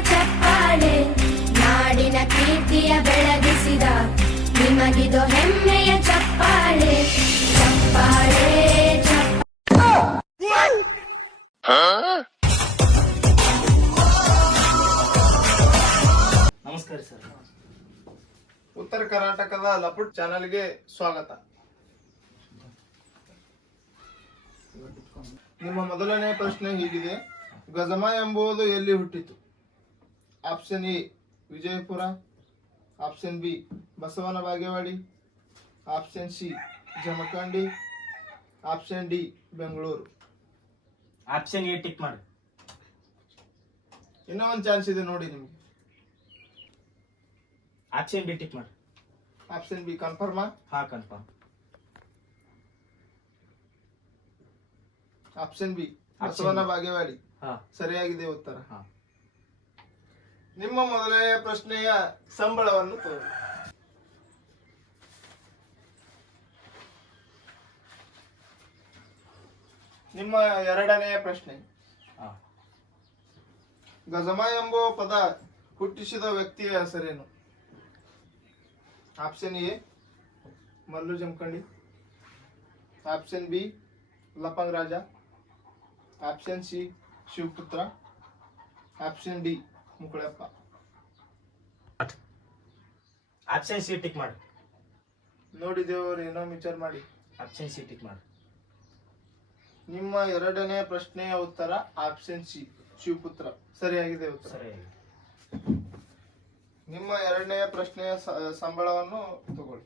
ಚಪ್ಪಾಳೆ. ನಾಡಿನ ಕೀರ್ತಿಯ ಬೆಳಗಿಸಿದ ನಿಮಗಿದು ಹೆಮ್ಮೆಯ ಚಪ್ಪಾಳೆ. ಚಪ್ಪಾಳೆ ಚಪ್ಪಾಳೆ. ನಮಸ್ಕಾರ ಸರ್. ಉತ್ತರ ಕರ್ನಾಟಕದ ಲಪುಟ್ ಚಾನೆಲ್ಗೆ ಸ್ವಾಗತ. ನಿಮ್ಮ ಮೊದಲನೇ ಪ್ರಶ್ನೆ ಹೀಗಿದೆ. ಗಜಮ ಎಂಬುದು ಎಲ್ಲಿ ಹುಟ್ಟಿತು? Option A Vijayapura. Option B Basavana Bagewadi. Option C Jamkhandi. Option D Bengaluru. Option A tick ಮಾಡಿ. ಇನ್ನೂ ಒಂದು ಚಾನ್ಸ್ ಇದೆ ನೋಡಿ ನಿಮಗೆ. ಆಪ್ಷನ್ ಬಿ ಟಿಕ್ ಮಾಡಿ. ಆಪ್ಷನ್ ಬಿ ಕನ್ಫರ್ಮ್ ಹಾ confirm option B Basavana Bagewadi. ಹಾ. ಸರಿಯಾಗಿದೆ ಉತ್ತರ. ಹಾ. ನಿಮ್ಮ ಮೊದಲನೆಯ ಪ್ರಶ್ನೆಯ ಸಂಬಳವನ್ನು ತೋರಿ. ನಿಮ್ಮ ಎರಡನೆಯ ಪ್ರಶ್ನೆ. ಗಜಮ ಎಂಬುವ ಪದ ಹುಟ್ಟಿಸಿದ ವ್ಯಕ್ತಿಯ ಹೆಸರೇನು? Option A Mallu Jamkhandi. Option B Lapang Raja. Option C Shivaputra. Option D Mukalappa option C tick ಮಾಡಿ. ನೋಡಿದೇವರು ಏನೋ ವಿಚಾರ ಮಾಡಿ. ಆಪ್ಷನ್ ಸಿ ಟಿಕ್ ಮಾಡಿ. ನಿಮ್ಮ ಎರಡನೇ ಪ್ರಶ್ನೆಯ ಉತ್ತರ ಆಪ್ಷನ್ ಸಿ ಶಿವಪುತ್ರ. ಸರಿಯಾಗಿದೆ ಉತ್ತರ. ಸರಿಯಾಗಿದೆ. ನಿಮ್ಮ ಎರಡನೆಯ ಪ್ರಶ್ನೆಯ ಸಂಬಳವನ್ನು ತಗೊಳ್ಳಿ.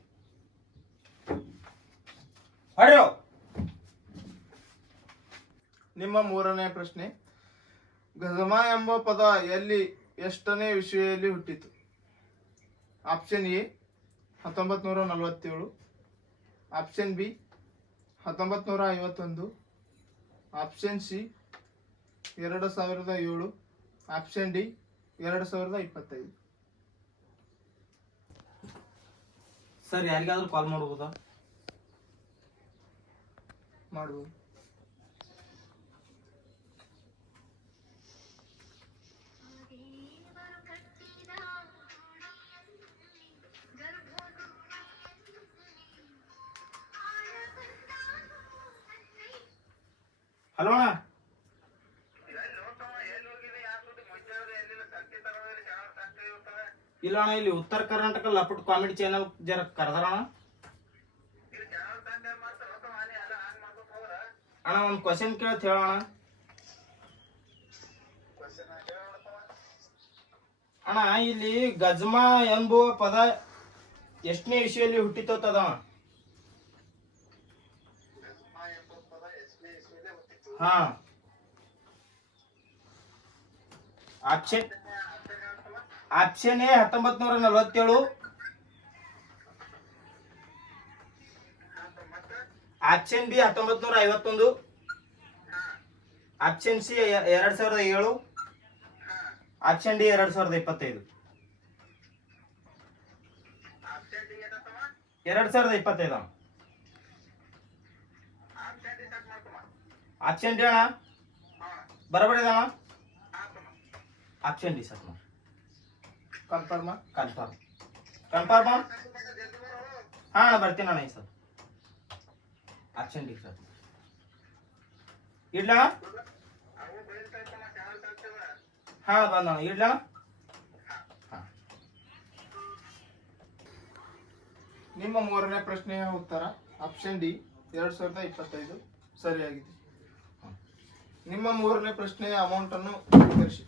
ಹೊಡ್ಯೋ ನಿಮ್ಮ ಮೂರನೇ ಪ್ರಶ್ನೆ. ಗಜಮ ಎಂಬ ಪದ ಎಲ್ಲಿ ಎಷ್ಟನೇ ವಿಷಯದಲ್ಲಿ ಹುಟ್ಟಿತು? ಆಪ್ಷನ್ ಎ ಹತ್ತೊಂಬತ್ತು ನೂರ ನಲವತ್ತೇಳು. ಆಪ್ಷನ್ ಬಿ ಹತ್ತೊಂಬತ್ತು ನೂರ ಐವತ್ತೊಂದು. ಆಪ್ಷನ್ ಸಿ ಎರಡು ಸಾವಿರದ ಏಳು. ಆಪ್ಷನ್ ಡಿ ಎರಡು ಸಾವಿರದ ಇಪ್ಪತ್ತೈದು. ಸರ್ ಯಾರಿಗಾದ್ರೂ ಕಾಲ್ ಮಾಡ್ಬೋದಾ? ಮಾಡ್ಬೋದು. ಹಲೋ ಅಣ್ಣ. ಇಲ್ಲ ಅಣ್ಣ, ಇಲ್ಲಿ ಉತ್ತರ ಕರ್ನಾಟಕ ಲಪಟ್ ಕಾಮಿಡಿ ಚಾನಲ್ ಜರ ಕರೆದಾರ ಅಣ್ಣ. ಅಣ್ಣ, ಒಂದು ಕ್ವಶನ್ ಕೇಳತ್ ಹೇಳೋಣ ಅಣ್ಣ. ಇಲ್ಲಿ ಗಜ್ಮಾ ಎಂಬುವ ಪದ ಎಷ್ಟನೇ ವಿಷಯದಲ್ಲಿ ಹುಟ್ಟಿತೋತದ ಹಾ. ಆಪ್ಷನ್ ಆಪ್ಷನ್ ಎ ಹತ್ತೊಂಬತ್ ನೂರ ನಲವತ್ತೇಳು. ಆಪ್ಷನ್ ಬಿ ಹತ್ತೊಂಬತ್ ನೂರ ಐವತ್ತೊಂದು. ಆಪ್ಷನ್ ಸಿ ಎರಡ್ ಸಾವಿರದ ಏಳು. ಆಪ್ಷನ್ ಡಿ ಎರಡ್ ಸಾವಿರದ ಇಪ್ಪತ್ತೈದು. ಎರಡ್ ಸಾವಿರದ ಇಪ್ಪತ್ತೈದು. ಆಪ್ಷನ್ ಡಿ ಅಣ್ಣ ಬರಬರಿ ಅಣ್ಣ option D sir confirm confirm confirm ಹಾ ಅಣ್ಣ ಬರ್ತೀನಿ ಅಣ್ಣ ಈ ಸರ್ ಆಪ್ಷನ್ ಡಿ ಸರ್. ಇಡ್ಲಣ್ಣ ಹಾ ಬಂದಣ್ಣ ಇಡ್ಲಣ್ಣ ಹಾ. ನಿಮ್ಮ ಮೂರನೇ ಪ್ರಶ್ನೆಯ ಉತ್ತರ ಆಪ್ಷನ್ ಡಿ ಎರಡ್ ಸಾವಿರದ ಇಪ್ಪತ್ತೈದು. ಸರಿಯಾಗಿದೆ. ನಿಮ್ಮ ಮೂರನೇ ಪ್ರಶ್ನೆಯ ಅಮೌಂಟ್ ಅನ್ನು ಸ್ವೀಕರಿಸಿ.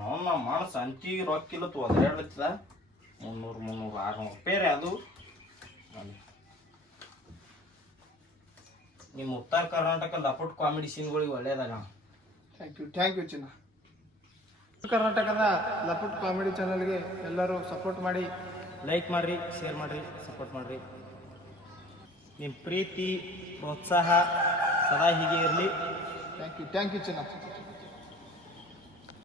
ನಾವು ನಮ್ಮ ಮಾನಸ ಅಂಚಿ ರೊಕ್ಕಿಲ್ಲ ಒದರಾಡ್ಲತ್ತದ ಮುನ್ನೂರು ಮುನ್ನೂರು ಆರ್ನೂರು ರೂಪಾಯಿ ರೀ ಅದು. ನಿಮ್ಮ ಉತ್ತರ ಕರ್ನಾಟಕ ಲಪಟ್ ಕಾಮಿಡಿ ಸೀನ್ಗಳಿಗೆ ಒಳ್ಳೇದಾಗ ಥ್ಯಾಂಕ್ ಯು ಥ್ಯಾಂಕ್ ಯು ಚಿನ್ನ. ಕರ್ನಾಟಕದ ಲಪುಟ್ ಕಾಮಿಡಿ ಚಾನಲ್ಗೆ ಎಲ್ಲರೂ ಸಪೋರ್ಟ್ ಮಾಡಿ. ಲೈಕ್ ಮಾಡಿರಿ ಶೇರ್ ಮಾಡಿರಿ ಸಪೋರ್ಟ್ ಮಾಡ್ರಿ. ನಿಮ್ಮ ಪ್ರೀತಿ ಪ್ರೋತ್ಸಾಹ ಸದಾ ಹೀಗೆ ಇರಲಿ. ಥ್ಯಾಂಕ್ ಯು ಥ್ಯಾಂಕ್ ಯು ಚಿನ್ನ